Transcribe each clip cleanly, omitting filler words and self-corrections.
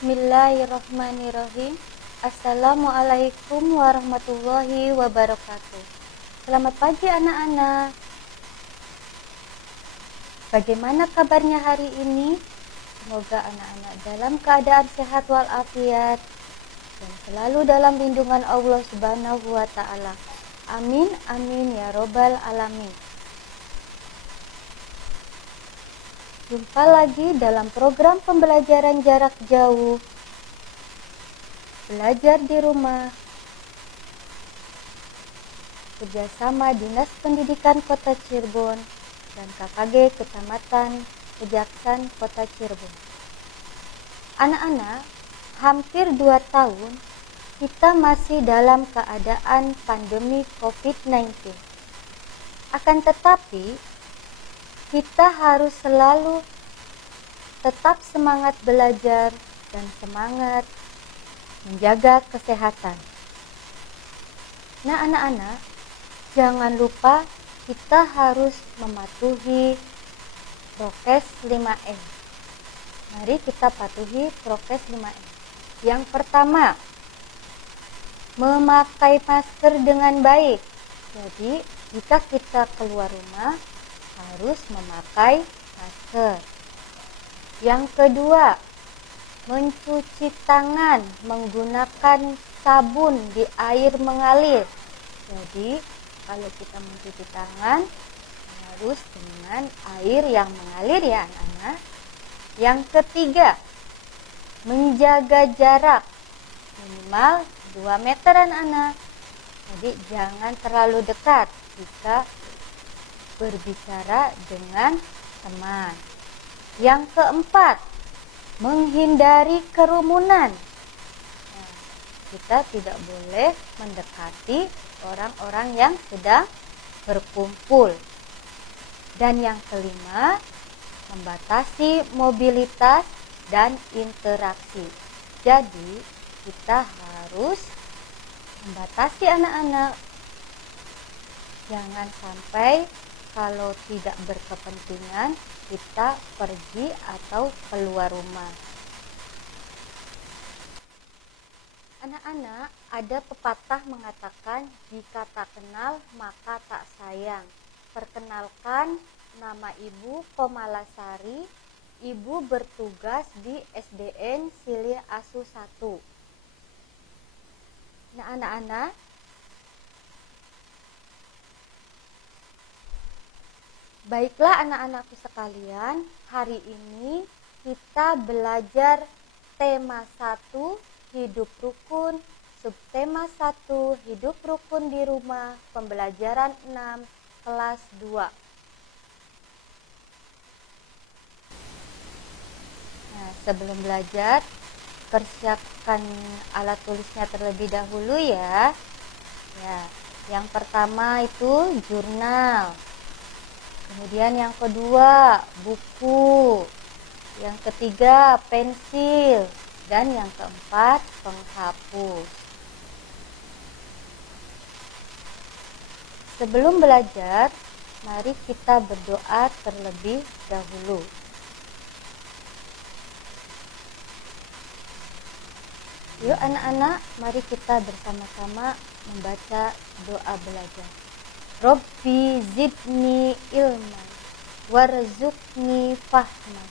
Bismillahirrahmanirrahim. Assalamualaikum warahmatullahi wabarakatuh. Selamat pagi anak-anak. Bagaimana kabarnya hari ini? Semoga anak-anak dalam keadaan sehat walafiat dan selalu dalam lindungan Allah Subhanahu wa taala. Amin amin ya robbal alamin. Jumpa lagi dalam program pembelajaran jarak jauh, belajar di rumah, kerjasama Dinas Pendidikan Kota Cirebon dan KKG Kecamatan Kejaksan Kota Cirebon. Anak-anak, hampir 2 tahun kita masih dalam keadaan pandemi COVID-19. Akan tetapi, kita harus selalu tetap semangat belajar dan semangat menjaga kesehatan. Nah anak-anak, jangan lupa kita harus mematuhi prokes 5M. Mari kita patuhi prokes 5M. Yang pertama, memakai masker dengan baik. Jadi, jika kita keluar rumah, harus memakai masker. Yang kedua, mencuci tangan menggunakan sabun di air mengalir. Jadi, kalau kita mencuci tangan harus dengan air yang mengalir ya anak-anak. Yang ketiga, menjaga jarak minimal 2 meter anak-anak. Jadi jangan terlalu dekat jika berbicara dengan teman. Yang keempat, menghindari kerumunan. Nah, kita tidak boleh mendekati orang-orang yang sedang berkumpul. Dan yang kelima, membatasi mobilitas dan interaksi. Jadi, kita harus membatasi anak-anak. Jangan sampai kalau tidak berkepentingan kita pergi atau keluar rumah. Anak-anak, ada pepatah mengatakan jika tak kenal maka tak sayang. Perkenalkan, nama Ibu Komalasari. Ibu bertugas di SDN Sili Asu 1. Nah anak-anak, baiklah anak-anakku sekalian, hari ini kita belajar tema 1, hidup rukun, subtema 1, hidup rukun di rumah, pembelajaran 6, kelas 2. Nah, sebelum belajar, persiapkan alat tulisnya terlebih dahulu ya. Ya, yang pertama itu jurnal. Kemudian yang kedua, buku. Yang ketiga, pensil. Dan yang keempat, penghapus. Sebelum belajar, mari kita berdoa terlebih dahulu. Yuk anak-anak, mari kita bersama-sama membaca doa belajar. Robbi zidni ilman warzuqni fahman.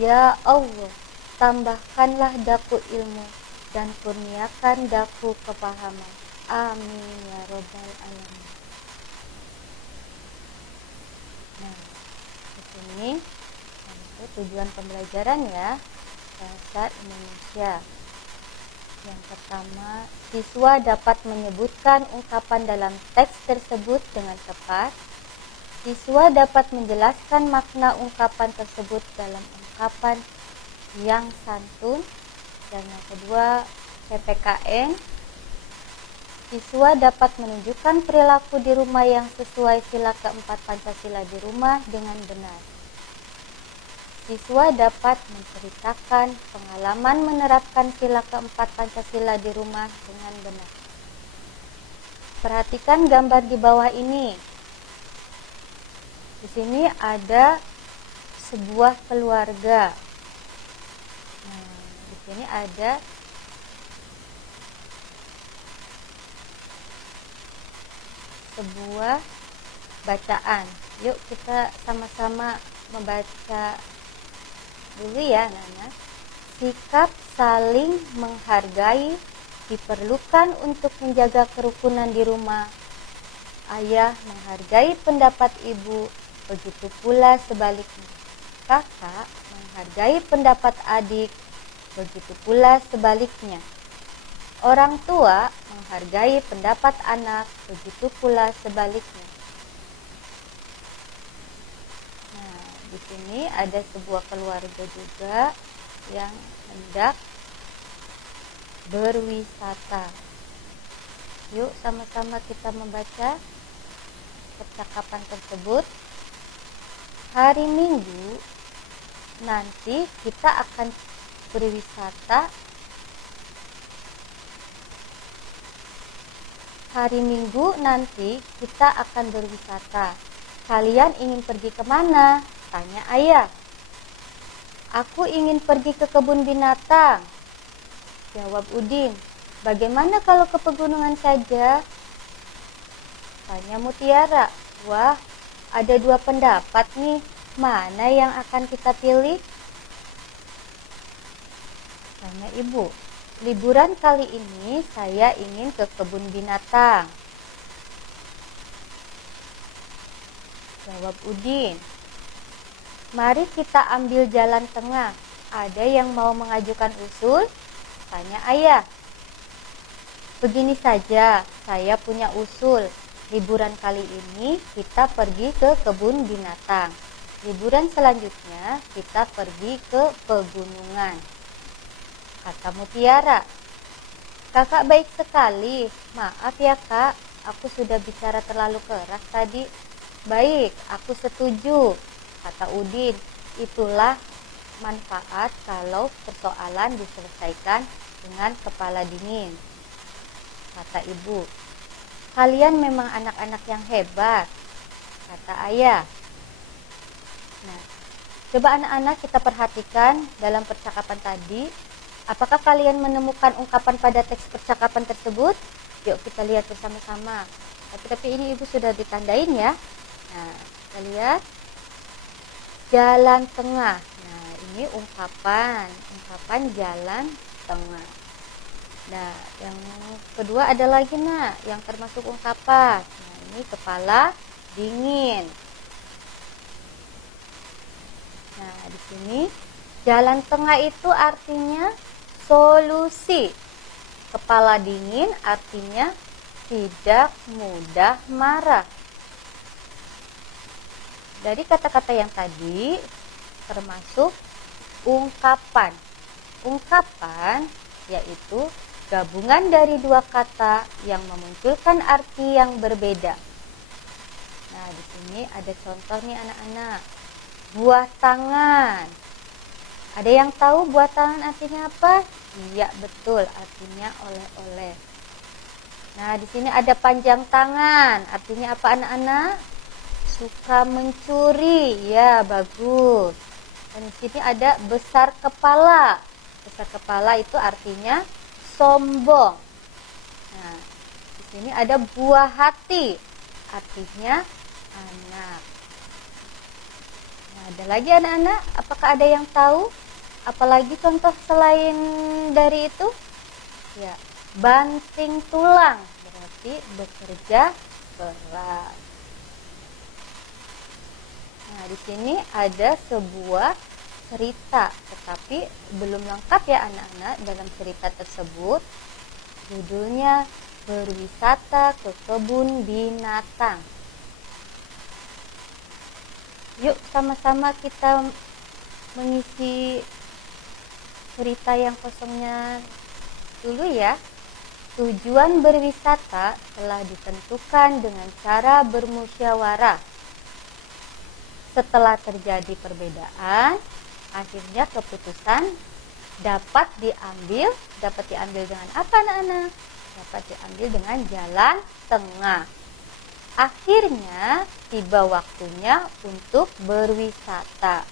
Ya Allah, tambahkanlah daku ilmu dan kurniakan daku kepahaman. Amin ya robbal alamin. Nah, di sini itu tujuan pembelajaran ya, bahasa Indonesia. Yang pertama, siswa dapat menyebutkan ungkapan dalam teks tersebut dengan tepat. Siswa dapat menjelaskan makna ungkapan tersebut dalam ungkapan yang santun. Dan yang kedua, PPKN. Siswa dapat menunjukkan perilaku di rumah yang sesuai sila keempat Pancasila di rumah dengan benar. Siswa dapat menceritakan pengalaman menerapkan sila keempat Pancasila di rumah dengan benar. Perhatikan gambar di bawah ini. Di sini ada sebuah keluarga. Nah, di Ini ada sebuah bacaan. Yuk kita sama-sama membaca dulu ya, Nana. Sikap saling menghargai diperlukan untuk menjaga kerukunan di rumah. Ayah menghargai pendapat ibu, begitu pula sebaliknya. Kakak menghargai pendapat adik, begitu pula sebaliknya. Orang tua menghargai pendapat anak, begitu pula sebaliknya. Nah, di sini ada sebuah keluarga juga yang hendak berwisata. Yuk sama-sama kita membaca percakapan tersebut. Hari Minggu nanti kita akan berwisata. Hari Minggu nanti kita akan berwisata. Kalian ingin pergi kemana? Tanya ayah. Aku ingin pergi ke kebun binatang, jawab Udin. Bagaimana kalau ke pegunungan saja? Tanya Mutiara. Wah, ada dua pendapat nih. Mana yang akan kita pilih? Tanya ibu. Liburan kali ini saya ingin ke kebun binatang, jawab Udin. Mari kita ambil jalan tengah. Ada yang mau mengajukan usul? Tanya ayah. Begini saja, saya punya usul. Liburan kali ini kita pergi ke kebun binatang. Liburan selanjutnya kita pergi ke pegunungan, kata Mutiara. Kakak baik sekali. Maaf ya kak, aku sudah bicara terlalu keras tadi. Baik, aku setuju, kata Udin. Itulah manfaat kalau persoalan diselesaikan dengan kepala dingin, kata ibu. Kalian memang anak-anak yang hebat, kata ayah. Nah, coba anak-anak kita perhatikan dalam percakapan tadi. Apakah kalian menemukan ungkapan pada teks percakapan tersebut? Yuk kita lihat bersama-sama. Tapi ini ibu sudah ditandain ya. Nah, kita lihat jalan tengah. Nah, ini ungkapan jalan tengah. Nah, yang kedua ada lagi yang termasuk ungkapan. Nah, ini kepala dingin. Nah, di sini jalan tengah itu artinya solusi. Kepala dingin artinya tidak mudah marah. Dari kata-kata yang tadi termasuk ungkapan. Ungkapan yaitu gabungan dari dua kata yang memunculkan arti yang berbeda. Nah, di sini ada contoh nih anak-anak. Buah tangan. Ada yang tahu buah tangan artinya apa? Iya, betul, artinya oleh-oleh. Nah, di sini ada panjang tangan. Artinya apa anak-anak? Suka mencuri. Ya, bagus. Dan di sini ada besar kepala. Besar kepala itu artinya sombong. Nah, di sini ada buah hati. Artinya anak. Nah, ada lagi anak-anak? Apakah ada yang tahu? Apalagi contoh selain dari itu? Ya, banting tulang. Berarti bekerja keras. Nah, di sini ada sebuah cerita, tetapi belum lengkap ya anak-anak dalam cerita tersebut. Judulnya Berwisata ke Kebun Binatang. Yuk sama-sama kita mengisi cerita yang kosongnya dulu ya. Tujuan berwisata telah ditentukan dengan cara bermusyawarah. Setelah terjadi perbedaan, akhirnya keputusan dapat diambil dengan apa anak-anak? Dapat diambil dengan jalan tengah. Akhirnya tiba waktunya untuk berwisata.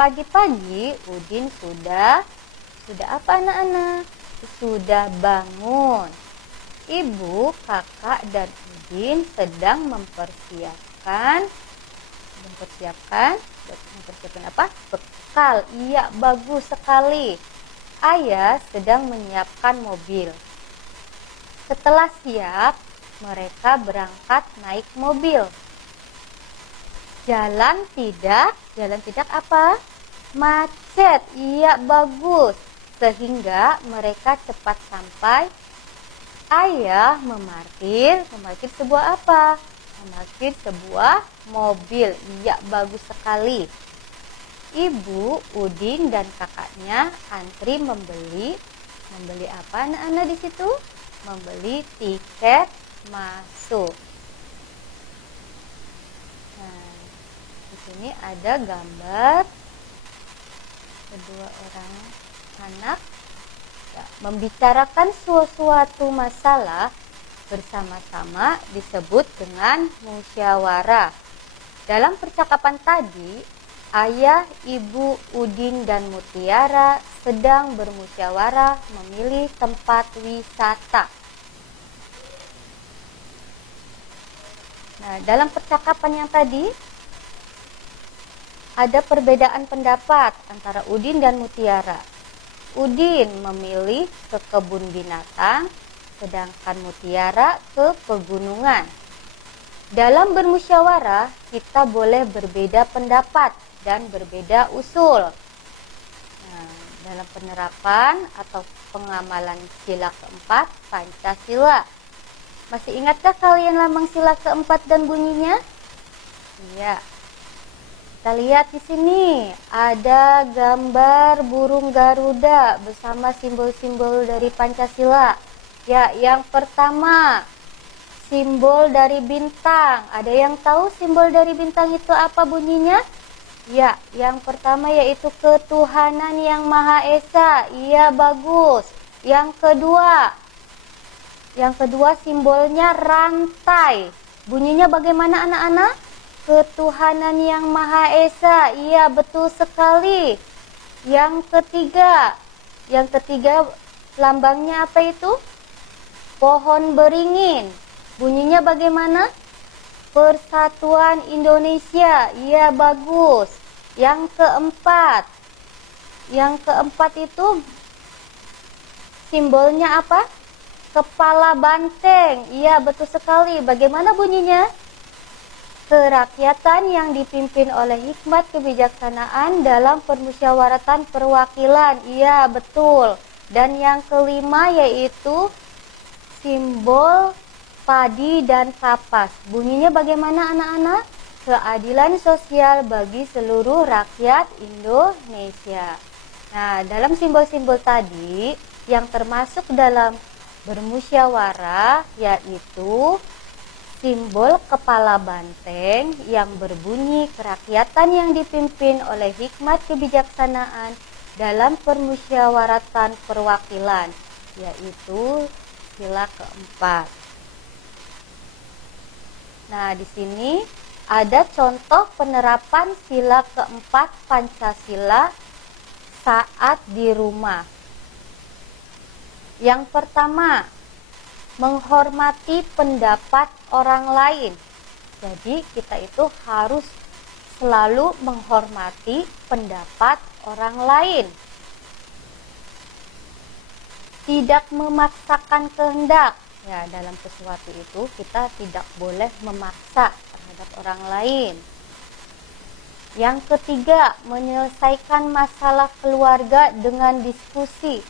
Pagi-pagi Udin sudah Sudah apa anak-anak? Sudah bangun. Ibu, kakak, dan Udin sedang mempersiapkan apa? Bekal. Iya, bagus sekali. Ayah sedang menyiapkan mobil. Setelah siap, mereka berangkat naik mobil. Jalan tidak apa? Macet. Iya, bagus. Sehingga mereka cepat sampai. Ayah memarkir sebuah apa? Memarkir sebuah mobil. Iya, bagus sekali. Ibu, Udin, dan kakaknya antri membeli apa anak-anak di situ? Membeli tiket masuk. Nah, di sini ada gambar kedua orang anak membicarakan suatu masalah bersama-sama disebut dengan musyawarah. Dalam percakapan tadi, ayah, ibu, Udin, dan Mutiara sedang bermusyawarah memilih tempat wisata. Nah, dalam percakapan yang tadi, ada perbedaan pendapat antara Udin dan Mutiara. Udin memilih ke kebun binatang, sedangkan Mutiara ke pegunungan. Dalam bermusyawarah, kita boleh berbeda pendapat dan berbeda usul. Nah, dalam penerapan atau pengamalan sila keempat, Pancasila. Masih ingatkah kalian lambang sila keempat dan bunyinya? Iya. Kita lihat di sini ada gambar burung Garuda bersama simbol-simbol dari Pancasila. Ya, yang pertama simbol dari bintang. Ada yang tahu simbol dari bintang itu apa bunyinya? Ya, yang pertama yaitu ketuhanan yang Maha Esa. Iya, bagus. Yang kedua simbolnya rantai. Bunyinya bagaimana anak-anak? Ketuhanan yang Maha Esa. Iya, betul sekali. Yang ketiga lambangnya apa itu? Pohon beringin. Bunyinya bagaimana? Persatuan Indonesia. Iya, bagus. Yang keempat itu simbolnya apa? Kepala banteng. Iya, betul sekali. Bagaimana bunyinya? Kerakyatan yang dipimpin oleh hikmat kebijaksanaan dalam permusyawaratan perwakilan. Iya, betul. Dan yang kelima yaitu simbol padi dan kapas. Bunyinya bagaimana anak-anak? Keadilan sosial bagi seluruh rakyat Indonesia. Nah, dalam simbol-simbol tadi yang termasuk dalam bermusyawarah yaitu simbol kepala banteng yang berbunyi kerakyatan yang dipimpin oleh hikmat kebijaksanaan dalam permusyawaratan perwakilan, yaitu sila keempat. Nah, di sini ada contoh penerapan sila keempat Pancasila saat di rumah. Yang pertama, menghormati pendapat orang lain. Jadi kita itu harus selalu menghormati pendapat orang lain. Tidak memaksakan kehendak. Ya, dalam sesuatu itu kita tidak boleh memaksa terhadap orang lain. Yang ketiga, menyelesaikan masalah keluarga dengan diskusi.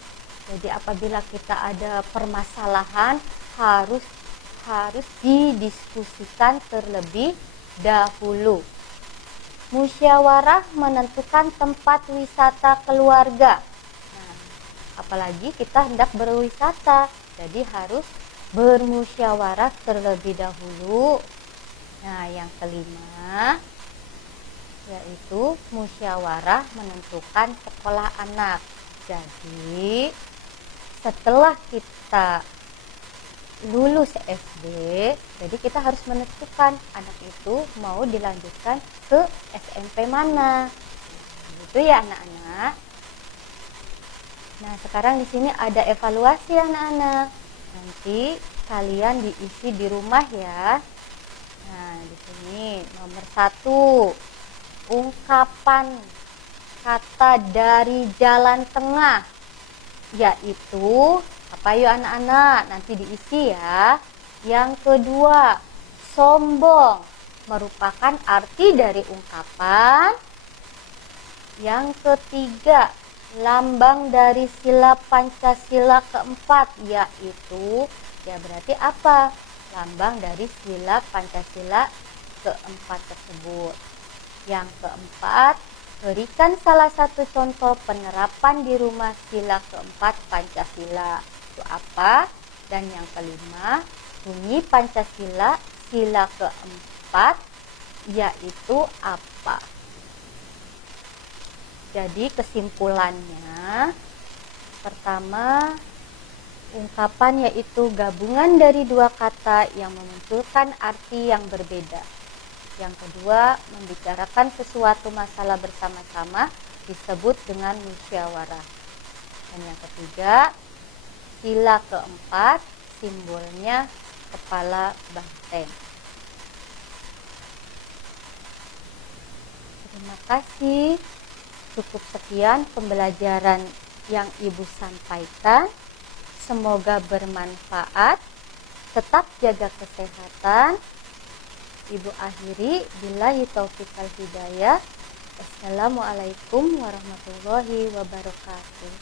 Jadi apabila kita ada permasalahan harus didiskusikan terlebih dahulu. Musyawarah menentukan tempat wisata keluarga. Nah, apalagi kita hendak berwisata, jadi harus bermusyawarah terlebih dahulu. Nah, yang kelima yaitu musyawarah menentukan sekolah anak. Jadi setelah kita lulus SD, jadi kita harus menentukan anak itu mau dilanjutkan ke SMP mana. Gitu ya anak-anak. Nah, sekarang di sini ada evaluasi anak-anak. Nanti kalian diisi di rumah ya. Nah, di sini nomor 1, ungkapan kata dari jalan tengah, yaitu apa yuk anak-anak? Nanti diisi ya. Yang kedua, sombong merupakan arti dari ungkapan. Yang ketiga, lambang dari sila Pancasila keempat, yaitu ya berarti apa? Lambang dari sila Pancasila keempat tersebut. Yang keempat, berikan salah satu contoh penerapan di rumah sila keempat Pancasila. Itu apa? Dan yang kelima, bunyi Pancasila sila keempat yaitu apa? Jadi kesimpulannya, pertama, ungkapan yaitu gabungan dari dua kata yang memunculkan arti yang berbeda. Yang kedua, membicarakan sesuatu masalah bersama-sama disebut dengan musyawarah. Dan yang ketiga, sila keempat simbolnya kepala banteng. Terima kasih. Cukup sekian pembelajaran yang Ibu sampaikan. Semoga bermanfaat. Tetap jaga kesehatan. Ibu akhiri, billahi taufiq wal hidayah. Assalamualaikum warahmatullahi wabarakatuh.